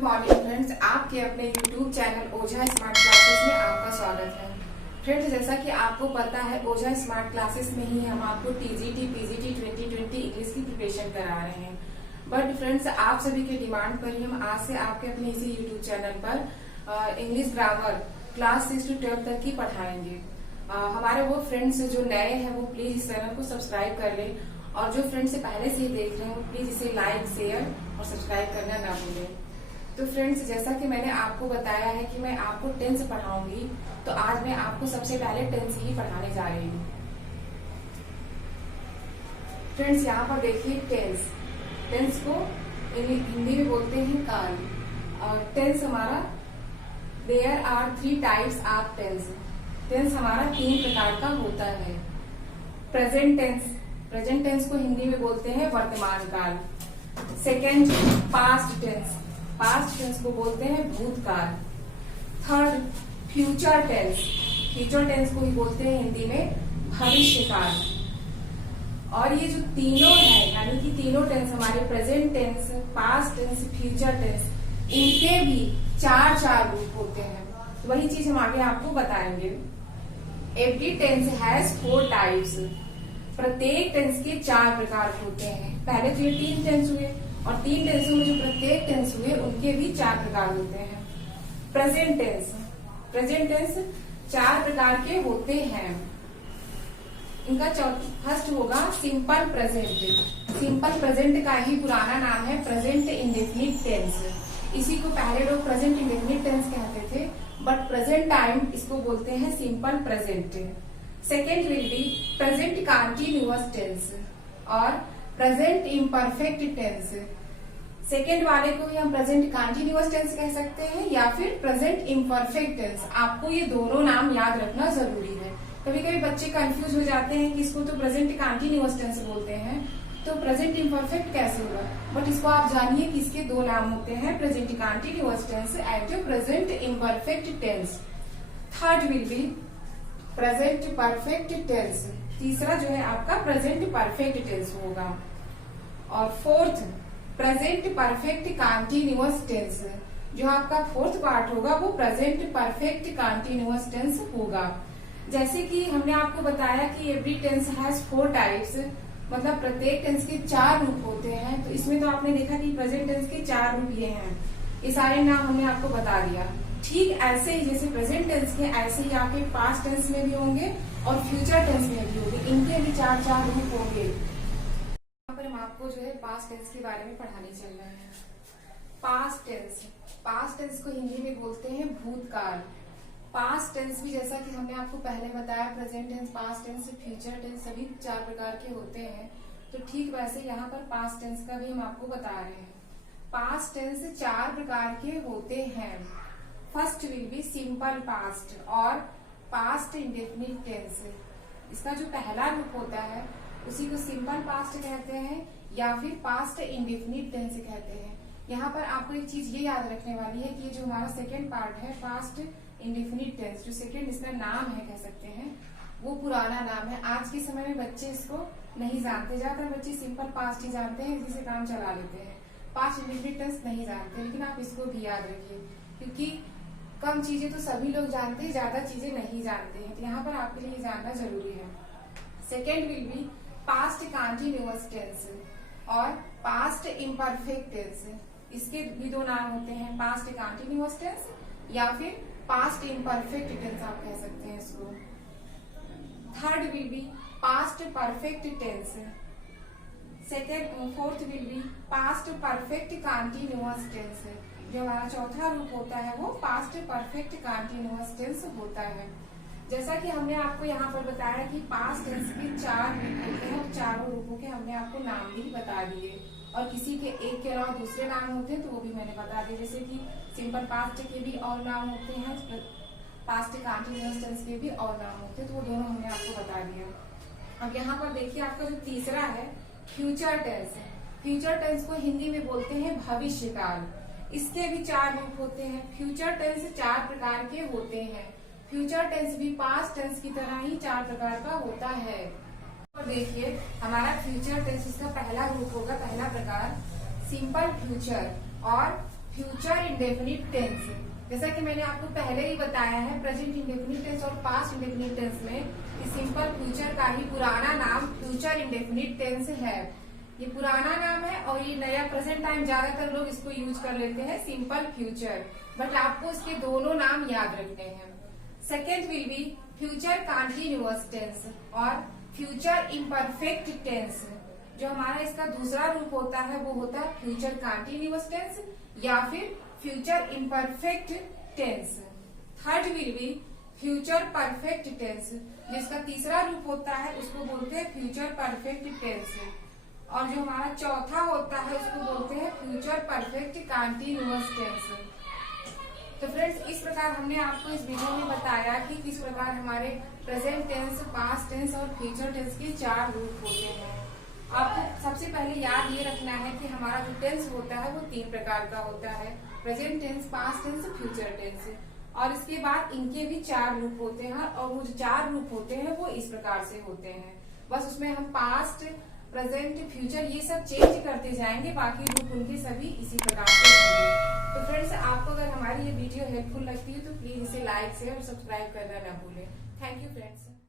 Good morning friends, आपके अपने YouTube channel ओझा smart classes में आपका स्वागत है। फ्रेंड्स, जैसा कि आपको पता है ओझा स्मार्ट क्लासेस में ही हम आपको टीजीटी पीजीटी 2020 इंग्लिश की प्रिपरेशन करा रहे हैं। बट फ्रेंड्स, आप सभी के डिमांड पर ही हम आज से आपके अपने इसी यूट्यूब चैनल पर इंग्लिश ग्रामर क्लास 6 to 12 तक की पढ़ाएंगे। हमारे वो फ्रेंड्स जो नए हैं वो प्लीज इस चैनल को सब्सक्राइब कर लें, और जो फ्रेंड्स पहले से ही देख रहे हैं वो प्लीज इसे लाइक शेयर और सब्सक्राइब करना ना भूलें। तो फ्रेंड्स, जैसा कि मैंने आपको बताया है कि मैं आपको टेंस पढ़ाऊंगी, तो आज मैं आपको सबसे पहले टेंस ही पढ़ाने जा रही हूँ। फ्रेंड्स, यहाँ पर देखिए टेंस। टेंस को हिंदी में बोलते हैं काल। और टेंस हमारा there are 3 types of tense. Tense हमारा 3 प्रकार का होता है। प्रेजेंट टेंस, प्रेजेंट टेंस को हिंदी में बोलते हैं वर्तमान काल। Second, past tense, past tense को बोलते हैं भूतकाल। Third, future tense, future tense को ही बोलते हैं हिंदी में भविष्य काल। और ये जो तीनों है, यानी कि तीनों टेंस हमारे present tense, past tense, future tense, इनके भी 4 रूप होते हैं। तो वही चीज हम आगे आपको बताएंगे। Every tense has 4 types. प्रत्येक टेंस के 4 प्रकार होते हैं। पहले तो ये 3 टेंस हुए, और 3 टेंसों में जो प्रत्येक टेंस हुए उनके भी 4 प्रकार होते हैं। प्रेजेंट टेंस, प्रेजेंट टेंस 4 प्रकार के होते हैं। इनका फर्स्ट होगा सिंपल प्रेजेंट। सिंपल प्रेजेंट का ही पुराना नाम है प्रेजेंट इंडेफिनिट टेंस। इसी को पहले लोग प्रेजेंट इंडेफिनिट टेंस कहते थे, बट प्रेजेंट टाइम इसको बोलते हैं simple present. Second will be present continuous tense और प्रेजेंट इम्परफेक्ट टेंस। सेकेंड वाले को ही हम प्रेजेंट कंटिन्यूअस टेंस कह सकते हैं या फिर प्रेजेंट इम्परफेक्ट टेंस। आपको ये दोनों नाम याद रखना जरूरी है। कभी कभी बच्चे कंफ्यूज हो जाते हैं कि इसको तो प्रेजेंट कंटिन्यूअस टेंस बोलते हैं, तो प्रेजेंट इम्परफेक्ट कैसे होगा। बट इसको आप जानिए कि इसके 2 नाम होते हैं, present continuous tense and present imperfect tense. Third will be present perfect tense. तीसरा जो है आपका प्रेजेंट परफेक्ट टेंस होगा। और fourth present perfect continuous tense. जो आपका फोर्थ पार्ट होगा वो प्रेजेंट परफेक्ट कंटिन्यूअस टेंस होगा। जैसे कि हमने आपको बताया कि एवरी टेंस हैज 4 टाइप्स, मतलब प्रत्येक टेंस के 4 रूप होते हैं। तो इसमें तो आपने देखा कि प्रेजेंट टेंस के 4 रूप ये हैं। ये सारे नाम हमने आपको बता दिया। ठीक ऐसे ही जैसे प्रेजेंट टेंस के, ऐसे ही आपके पास्ट टेंस में भी होंगे और फ्यूचर टेंस में भी होंगे। इनके भी 4 रूप होंगे। यहाँ पर हम आपको जो है पास्ट टेंस के बारे में पढ़ाने चल रहे हैं। पास्ट टेंस, पास्ट टेंस को हिंदी में बोलते हैं भूतकाल। पास्ट टेंस भी जैसा कि हमने आपको पहले बताया, present tense, past tense, future tense सभी 4 प्रकार के होते हैं। तो ठीक वैसे यहाँ पर पास्ट टेंस का भी हम आपको बता रहे हैं। पास्ट टेंस 4 प्रकार के होते हैं। First will be simple past और पास्ट इंडेफिनिट टेंस। इसका जो पहला रूप होता है उसी को सिंपल पास्ट कहते हैं या फिर पास्ट इंडेफिनिट टेंस कहते हैं। यहाँ पर आपको एक चीज ये याद रखने वाली है कि ये जो हमारा सेकेंड पार्ट है पास्ट इंडेफिनिट टेंस, जो सेकेंड इसका नाम है कह सकते हैं, वो पुराना नाम है। आज के समय में बच्चे इसको नहीं जानते, ज्यादातर बच्चे सिंपल पास्ट ही जानते हैं, जिसे काम चला लेते हैं। पास्ट इंडेफिनिट टेंस नहीं जानते, लेकिन आप इसको भी याद रखिए, क्योंकि कम चीजें तो सभी लोग जानते हैं, ज्यादा चीजें नहीं जानते हैं। तो यहाँ पर आपके लिए जानना जरूरी है। Second will be past continuous tense और पास्ट इम्परफेक्ट टेंस। इसके भी 2 नाम होते हैं, पास्ट कंटिन्यूअस टेंस या फिर पास्ट इम्परफेक्ट टेंस आप कह सकते हैं इसको। Third will be past perfect tense. Fourth will be past perfect continuous tense. जो हमारा चौथा रूप होता है वो पास्ट परफेक्ट कंटिन्यूअस टेंस होता है। जैसा कि हमने आपको यहाँ पर बताया कि पास्ट टेंस के 4 रूप होते हैं, और 4 रूपों के हमने आपको नाम भी बता दिए, और किसी के एक के अलावा दूसरे नाम होते हैं तो वो भी मैंने बता दिए। जैसे कि सिंपल पास्ट के भी और नाम होते हैं, पास्ट कंटिन्यूअस टेंस के भी और नाम होते हैं, तो वो दोनों हमने आपको बता दिया। अब यहाँ पर देखिए आपका जो तीसरा है फ्यूचर टेंस। फ्यूचर टेंस को हिंदी में बोलते हैं भविष्य काल। इसके भी 4 रूप होते हैं। फ्यूचर टेंस 4 प्रकार के होते हैं। फ्यूचर टेंस भी पास्ट टेंस की तरह ही 4 प्रकार का होता है। और देखिए हमारा फ्यूचर टेंस, इसका पहला रूप होगा, पहला प्रकार सिंपल फ्यूचर और फ्यूचर इंडेफिनिट टेंस। जैसा कि मैंने आपको पहले ही बताया है, प्रेजेंट इंडेफिनिट टेंस और पास्ट इंडेफिनिट टेंस में सिंपल फ्यूचर का ही पुराना नाम फ्यूचर इंडेफिनिट टेंस है। ये पुराना नाम है और ये नया प्रेजेंट टाइम ज्यादातर लोग इसको यूज कर लेते हैं सिंपल फ्यूचर, बट आपको इसके दोनों नाम याद रखने हैं। Second will be future continuous tense और फ्यूचर इम्परफेक्ट टेंस। जो हमारा इसका दूसरा रूप होता है वो होता है फ्यूचर कंटिन्यूअस टेंस या फिर future imperfect tense. Third will be future perfect tense, जिसका तीसरा रूप होता है उसको बोलते हैं फ्यूचर परफेक्ट टेंस। और जो हमारा चौथा होता है उसको बोलते हैं फ्यूचर परफेक्ट कंटिन्यूअस टेंस। तो फ्रेंड्स, इस प्रकार हमने आपको इस वीडियो में बताया कि किस प्रकार हमारे प्रेजेंट टेंस, पास्ट टेंस और फ्यूचर टेंस के 4 रूप होते हैं। आपको सबसे पहले याद ये रखना है कि हमारा जो टेंस होता है वो 3 प्रकार का होता है, present tense, past tense, future tense. और इसके बाद इनके भी 4 रूप होते हैं और वो जो 4 रूप होते हैं वो इस प्रकार से होते हैं। बस उसमें हम पास्ट, प्रेजेंट, फ्यूचर ये सब चेंज करते जाएंगे, बाकी रूप उनके सभी इसी प्रकार से होंगे। तो फ्रेंड्स, आपको अगर हमारी ये वीडियो हेल्पफुल लगती है तो प्लीज इसे लाइक, शेयर और सब्सक्राइब करना ना भूलें। Thank you friends.